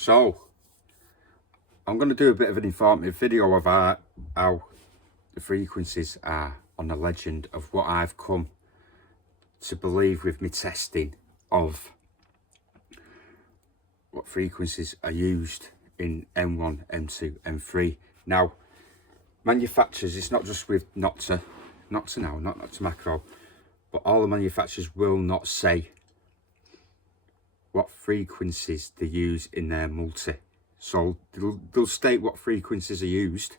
So I'm going to do a bit of an informative video of how the frequencies are on the Legend, of what I've come to believe with my testing of what frequencies are used in M1, M2, M3. Now, manufacturers, it's not just with Nokta now, not Nokta Macro, but all the manufacturers will not say what frequencies they use in their multi. So they'll state what frequencies are used,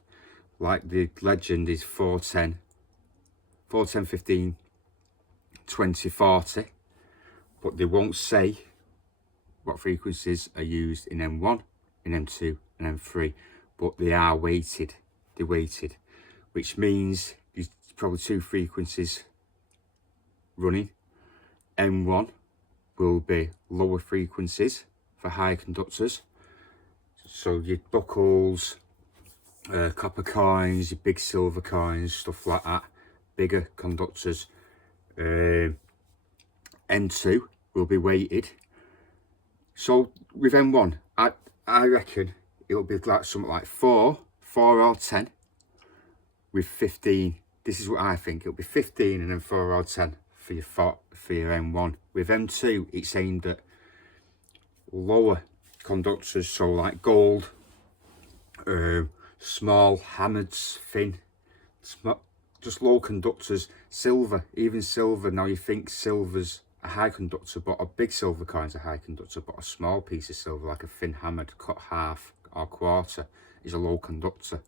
like the Legend is 410, 15, 20, 40, but they won't say what frequencies are used in M1, in M2 and M3, but they are weighted. They're weighted, which means there's probably two frequencies running. M1 will be lower frequencies for high conductors, so your buckles, copper coins, your big silver coins, stuff like that, bigger conductors. M2 will be weighted. So with M1, I reckon it'll be like something like 4 or 10 with 15. This is what I think. It'll be 15 and then 4 or 10 for your M1. With M2, it's aimed at lower conductors, so like gold, small hammers, thin, just low conductors. Silver, even silver. Now you think silver's a high conductor, but a big silver coin's a high conductor, but a small piece of silver, like a thin hammered, cut half or quarter, is a low conductor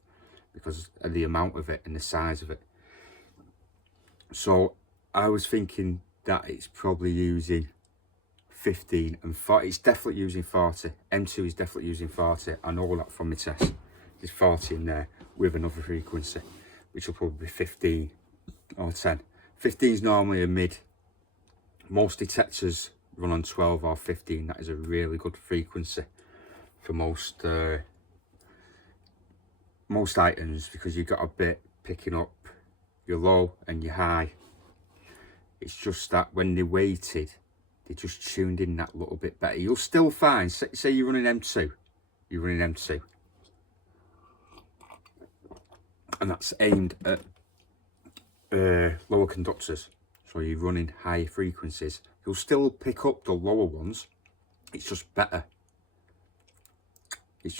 because of the amount of it and the size of it. So I was thinking that it's probably using 15 and 40. It's definitely using 40. M2 is definitely using 40. I know that from my test. There's 40 in there with another frequency, which will probably be 15 or 10. 15 is normally a mid. Most detectors run on 12 or 15. That is a really good frequency for most items, because you've got a bit picking up your low and your high. It's just that when they're weighted, they just tuned in that little bit better. You'll still find, say you're running M2, and that's aimed at lower conductors, so you're running high frequencies, you'll still pick up the lower ones. It's just better. You'll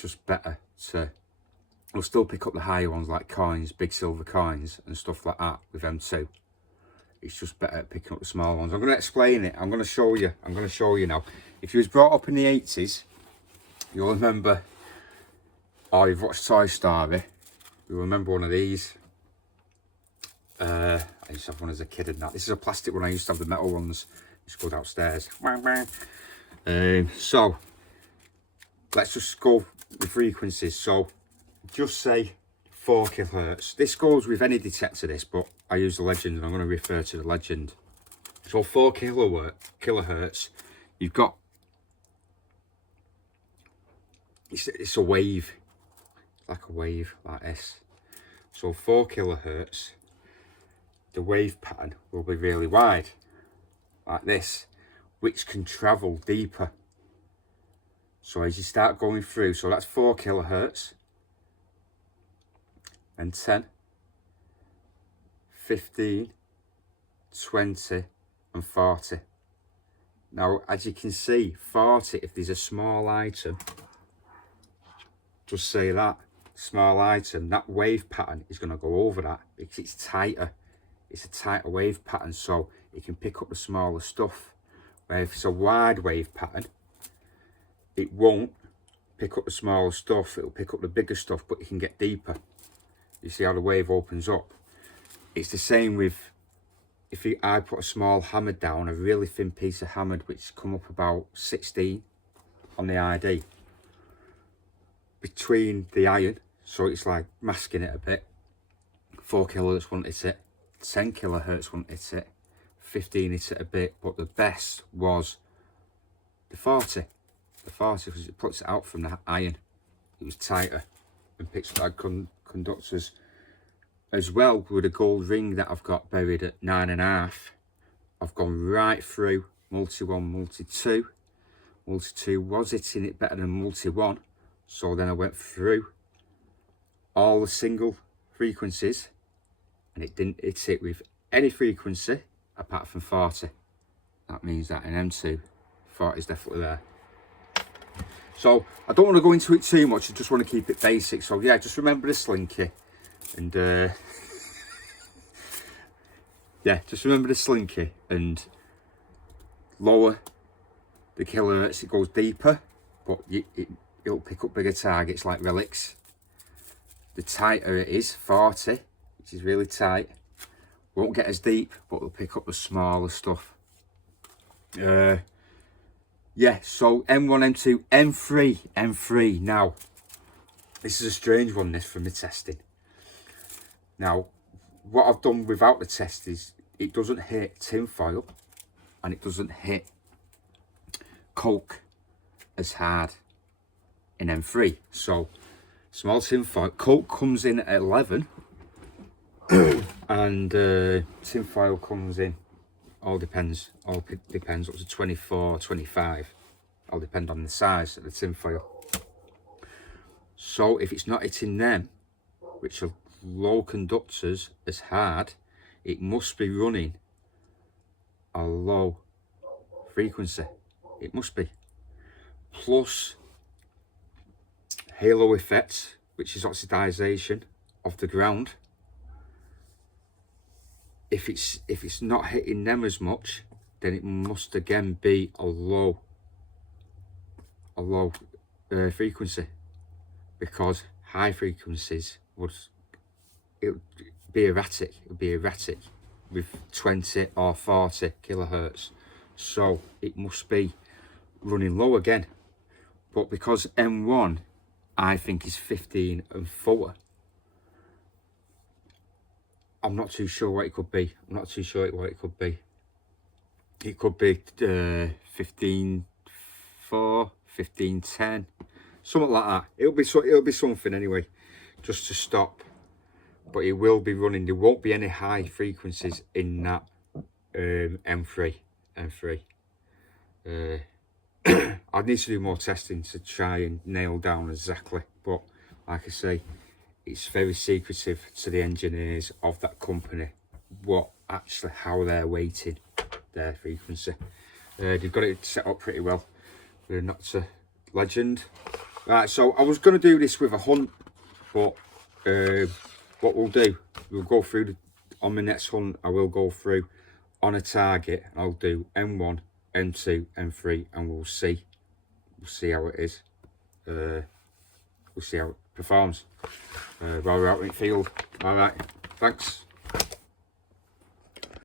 still pick up the higher ones, like coins, big silver coins and stuff like that with M2. It's just better at picking up the small ones. I'm going to explain it. I'm going to show you now. If you was brought up in the 80s, you'll remember, or you've watched Toy Story, you'll remember one of these. I used to have one as a kid and that. This is a plastic one. I used to have the metal ones. Just go downstairs. So let's just go with frequencies. So just say 4 kilohertz. This goes with any detector, this, but I use the Legend and I'm going to refer to the Legend. So 4 kilohertz, you've got, it's a wave, like a wave like this. So 4 kilohertz, the wave pattern will be really wide, like this, which can travel deeper. So as you start going through, so that's 4 kilohertz, and 10, 15, 20 and 40. Now, as you can see, 40, if there's a small item, just say that, small item, that wave pattern is going to go over that because it's tighter. It's a tighter wave pattern, so it can pick up the smaller stuff. Where if it's a wide wave pattern, it won't pick up the smaller stuff, it'll pick up the bigger stuff, but it can get deeper. You see how the wave opens up? It's the same with, if I put a small hammer down, a really thin piece of hammered, which come up about 16 on the ID, between the iron, so it's like masking it a bit. 4 kilohertz won't hit it, 10 kilohertz won't hit it, 15 hit it a bit, but the best was the 40. The 40, because it puts it out from the iron. It was tighter and picks up conductors. As well, with a gold ring that I've got buried at 9.5, I've gone right through multi 1, multi 2, multi-2 was hitting it better than multi-1. So then I went through all the single frequencies and it didn't hit it with any frequency apart from 40. That means that in M2, 40 is definitely there. So I don't want to go into it too much, I just want to keep it basic. So yeah, just remember the slinky and yeah, just remember the slinky and lower the kilohertz, it goes deeper, but it'll pick up bigger targets like relics. The tighter it is, 40, which is really tight, won't get as deep, but it'll pick up the smaller stuff. Yeah, so M1, M2, M3. Now, this is a strange one, this, from the testing. Now, what I've done without the test is it doesn't hit tin foil and it doesn't hit coke as hard in M3. So, small tin foil, coke comes in at 11 and tin foil comes in, all depends up to 24, 25. All depend on the size of the tin foil. So if it's not hitting them, which are low conductors, as hard, it must be running a low frequency. It must be. Plus halo effect, which is oxidization of the ground. If it's not hitting them as much, then it must again be a low frequency, because high frequencies would be erratic. It would be erratic with 20 or 40 kilohertz. So it must be running low again. But because M1 I think is 15 and 4, I'm not too sure what it could be. I'm not too sure what it could be. It could be 15 4, 15 10, something like that. It'll be something anyway, just to stop. But it will be running. There won't be any high frequencies in that M3. I need to do more testing to try and nail down exactly. But like I say, it's very secretive to the engineers of that company how they're weighting their frequency. They've got it set up pretty well with a Nokta Legend. Right, so I was going to do this with a hunt, but what we'll do, we'll go through on my next hunt. I will go through on a target. I'll do M1, M2, M3, and we'll see how it is. We'll see how it performs while we're out in the field. All right, thanks.